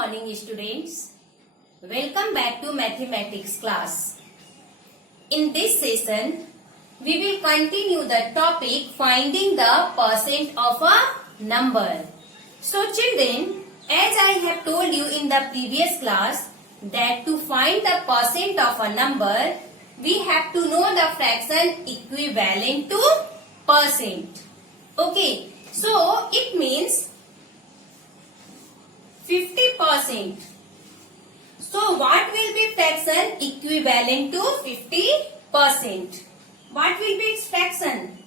morning students. Welcome back to mathematics class. In this session, we will continue the topic finding the percent of a number. So children, as I have told you in the previous class that to find the percent of a number, we have to know the fraction equivalent to percent. Okay, so it means 50%. So what will be fraction equivalent to 50%? What will be its fraction?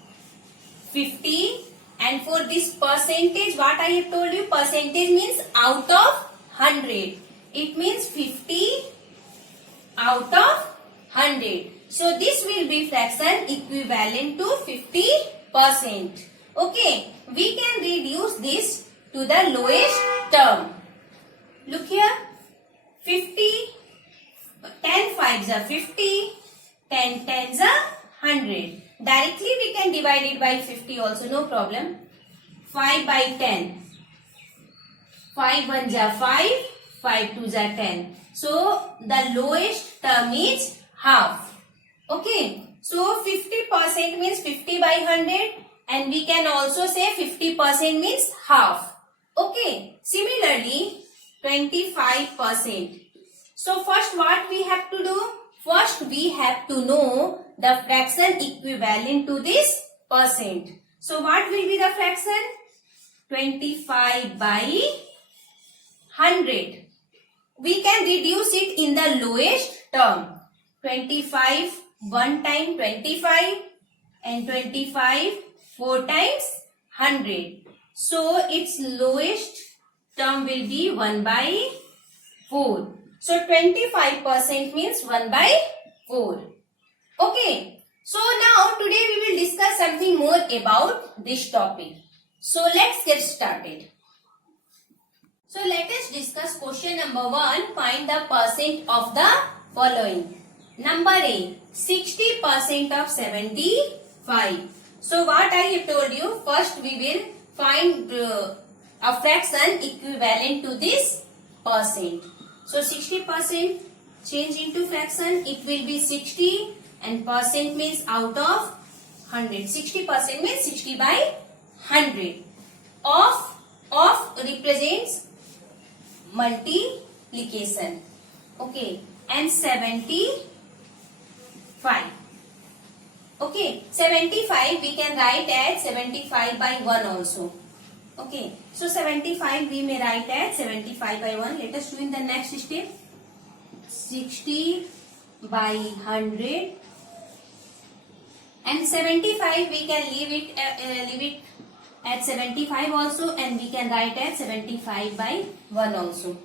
50, and for this percentage, what I have told you, percentage means out of 100. It means 50 out of 100. So this will be fraction equivalent to 50%. Okay, we can reduce this to the lowest term. Look here, 50, 10 5s are 50, 10 10s are 100. Directly we can divide it by 50 also, no problem. 5 by 10. 5 1s are 5, 5 2s are 10. So the lowest term is half. Okay, so 50% means 50 by 100, and we can also say 50% means half. Okay, similarly 25%. So first what we have to do? First we have to know the fraction equivalent to this percent. So what will be the fraction? 25 by 100. We can reduce it in the lowest term. 25 one time 25 and 25 4 times 100. So its lowest term will be 1 by 4. So 25% means 1 by 4. Okay. So now today we will discuss something more about this topic. So let's get started. So let us discuss question number 1. Find the percent of the following. Number A, 60% of 75. So what I have told you, first we will find a fraction equivalent to this percent. So 60% change into fraction, it will be 60, and percent means out of 100. 60% means 60 by 100. Of represents multiplication. Okay, and 75. Okay, 75 we can write as 75 by 1 also. Okay, so 75 we may write as 75 by 1. Let us do in the next step. 60 by 100, and 75 we can leave it at 75 also, and we can write as 75 by 1 also.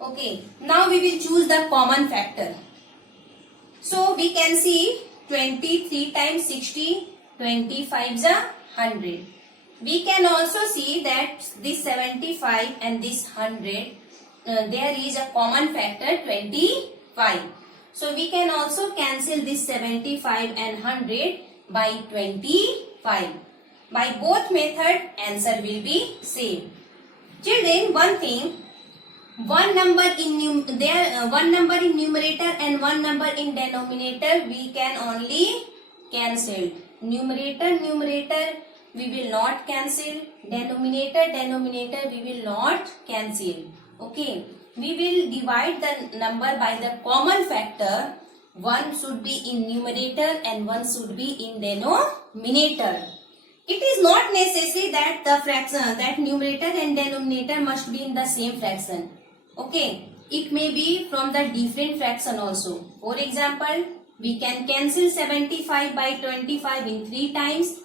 Okay, now we will choose the common factor. So we can see 23 times 60, 25 is 100. We can also see that this 75 and this 100, there is a common factor 25. So we can also cancel this 75 and 100 by 25. By both method, answer will be same. Children, one thing, one number in numerator and one number in denominator we can only cancel. Numerator we will not cancel. Denominator we will not cancel. Okay, we will divide the number by the common factor. One should be in numerator and one should be in denominator. It is not necessary that the fraction, that numerator and denominator must be in the same fraction. Okay, it may be from the different fraction also. For example, we can cancel 75 by 25 in 3 times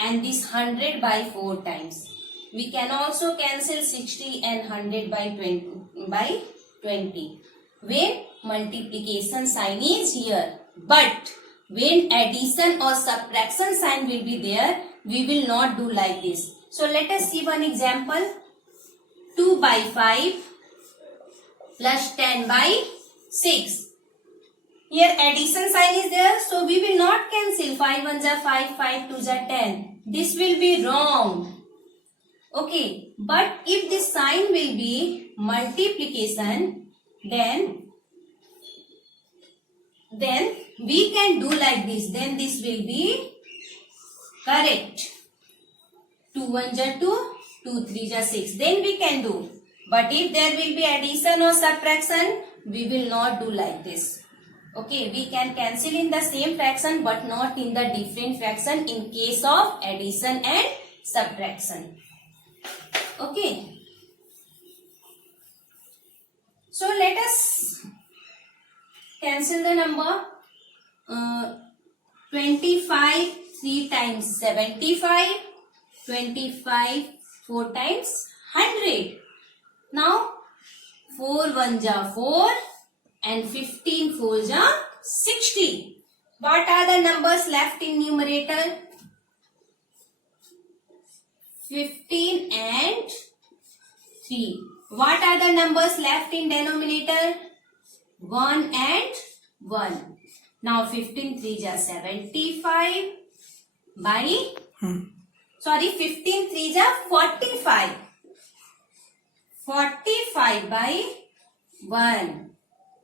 and this 100 by 4 times. We can also cancel 60 and 100 by 20 when multiplication sign is here. But when addition or subtraction sign will be there, we will not do like this. So let us see one example. 2 by 5 plus 10 by 6. Here addition sign is there, so we will not cancel 5 1s are 5, 5 2s are 10. This will be wrong. Okay, but if this sign will be multiplication, then we can do like this. Then this will be correct. 2 1 ja 2, 2 3 ja 6. Then we can do. But if there will be addition or subtraction, we will not do like this. Okay, we can cancel in the same fraction but not in the different fraction in case of addition and subtraction. Okay. So let us cancel the number. 25 3 times 75, 25 4 times 100. Now 4 1 ja 4 and 15 4 ja 60. What are the numbers left in numerator? 15 and 3. What are the numbers left in denominator? 1 and 1. Now 15 3 ja 75 by 15 3 ja 45. 45 by 1.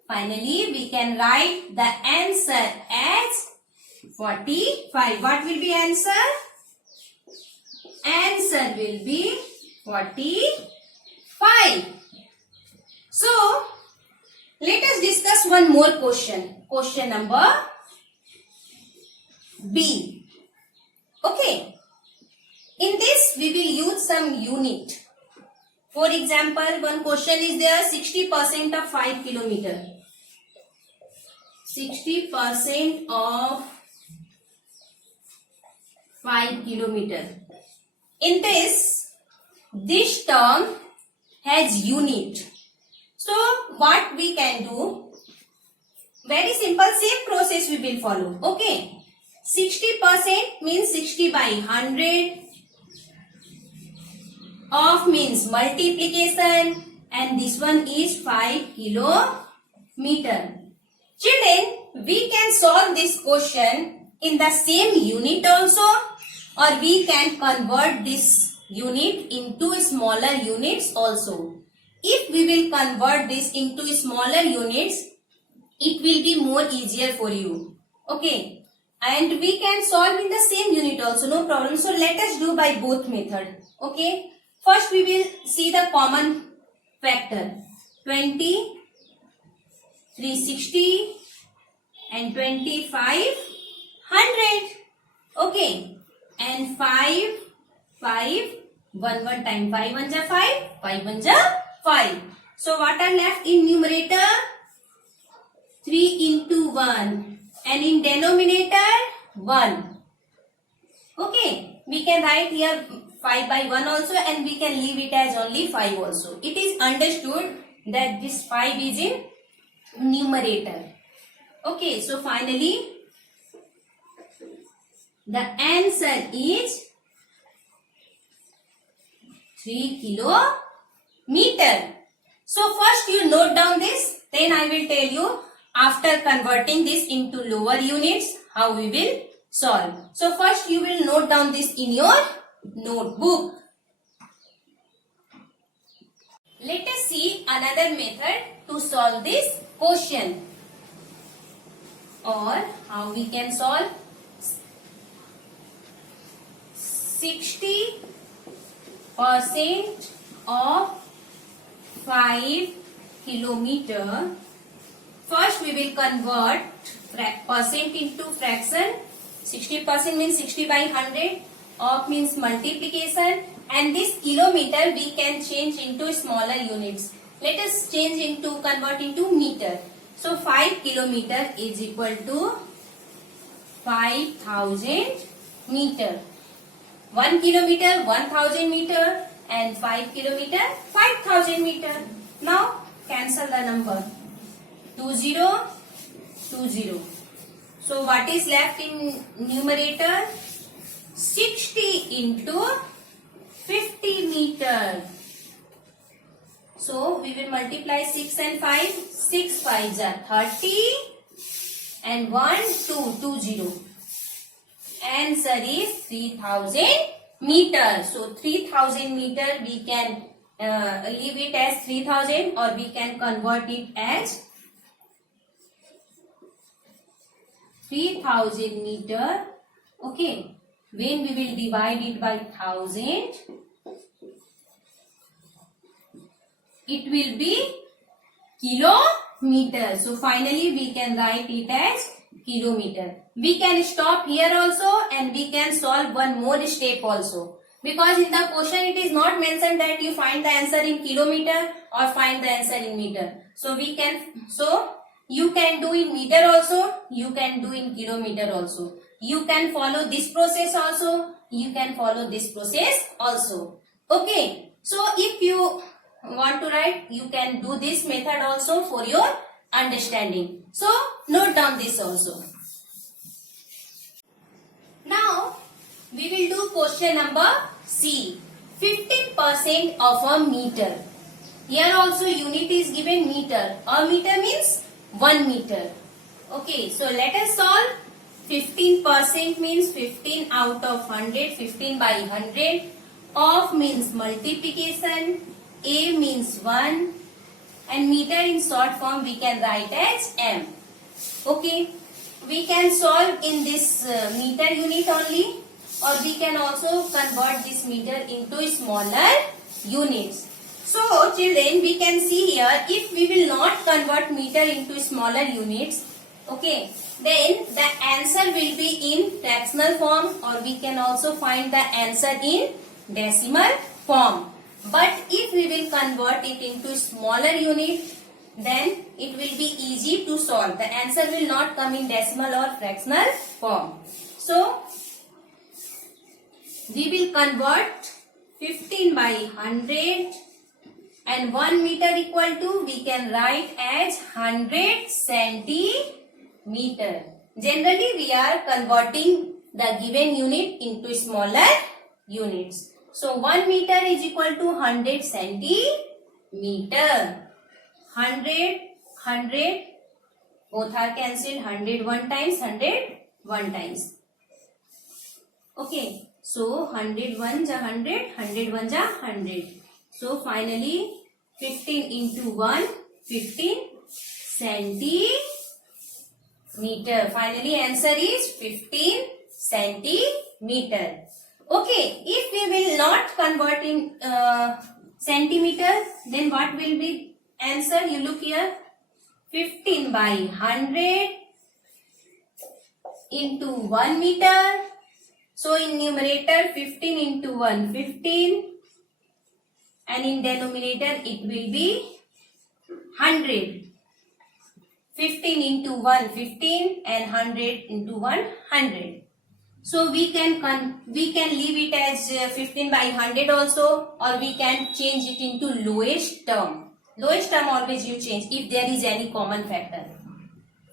Finally, we can write the answer as 45. What will be answer? Answer will be 45. So, let us discuss one more question. Question number B. Okay. In this, we will use some unit. For example, one question is there, 60% of 5 kilometer. 60% of 5 kilometer. In this term has unit. So, what we can do? Very simple, same process we will follow. Okay. 60% means 60 by 100. Of means multiplication, and this one is 5 kilometer. Children, we can solve this question in the same unit also, or we can convert this unit into smaller units also. If we will convert this into smaller units, it will be more easier for you. Okay. And we can solve in the same unit also, no problem. So let us do by both method. Okay. First we will see the common factor. 20, 360 and 25, 100. Okay. And 5, 1 time. 5 1 ja 5, 5 1 ja 5. So what are left in numerator? 3 into 1. And in denominator, 1. Okay. We can write here 5 by 1 also, and we can leave it as only 5 also. It is understood that this 5 is in numerator. Okay, so finally, the answer is 3 kilometer. So first you note down this, then I will tell you after converting this into lower units how we will solve. So first you will note down this in your notebook. Let us see another method to solve this question, or how we can solve. 60% of 5 kilometer. First we will convert percent into fraction. 60% means 60 by 100. Of means multiplication, and this kilometer we can change into smaller units. Let us convert into meter. So 5 kilometer is equal to 5000 meter. 1 kilometer 1000 meter, and 5 kilometer 5000 meter. Now cancel the number. 20 20. So what is left in numerator? 60 into 50 meter. So we will multiply 6 and 5. 6 5s are 30 and 1 2 20. Answer is 3000 meter. So 3000 meter we can leave it as 3000 or we can convert it as 3000 meter. Okay, when we will divide it by 1000, it will be kilometer. So finally we can write it as kilometer. We can stop here also and we can solve one more step also. Because in the question it is not mentioned that you find the answer in kilometer or find the answer in meter. So you can do in meter also, you can do in kilometer also. You can follow this process also, you can follow this process also. Okay, so if you want to write, you can do this method also for your understanding. So note down this also. Now we will do question number C. 15% of a meter. Here also unit is given meter. A meter means 1 meter. Okay, so let us solve. 15% means 15 out of 100, 15 by 100. Of means multiplication. A means 1. And meter in short form we can write as M. Okay, we can solve in this meter unit only, or we can also convert this meter into smaller units. So children, we can see here, if we will not convert meter into smaller units, okay, then the answer will be in fractional form, or we can also find the answer in decimal form. But if we will convert it into smaller unit, then it will be easy to solve. The answer will not come in decimal or fractional form. So we will convert 15 by 100 and 1 meter equal to, we can write as 100 centimeter. Generally we are converting the given unit into smaller units. So 1 meter is equal to 100 centimeter. 100, both are cancelled. 100 one times, 100 one times. Okay, so 100 ones are 100, 100 ones are 100. So finally 15 into 1, 15 centimeter. Finally answer is 15 centimeter. Okay, if we will not convert in centimeter, then what will be answer? You look here, 15 by 100 into 1 meter. So in numerator 15 into 1, 15, and in denominator it will be 100. 15 into 1, 15, and 100 into 1, 100. So we can leave it as 15 by 100 also, or we can change it into lowest term. Lowest term always you change if there is any common factor.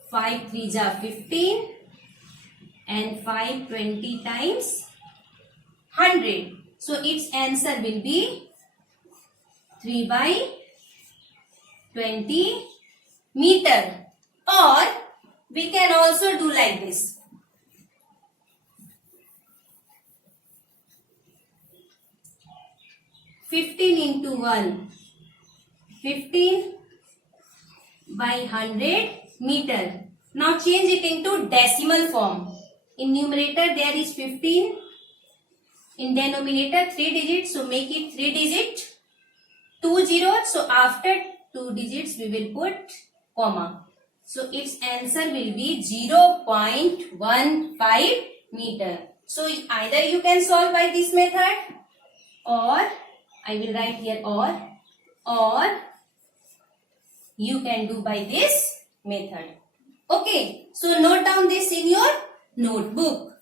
5 3s are 15 and 5 20 times 100. So its answer will be 3 by 20 meter. Or we can also do like this. 15 into 1, 15 by 100 meter. Now change it into decimal form. In numerator there is 15. In denominator 3 digits. So make it 3 digit. 2 zeros. So after 2 digits we will put comma. So its answer will be 0.15 meter. So either you can solve by this method, or I will write here or you can do by this method. Okay, so note down this in your notebook.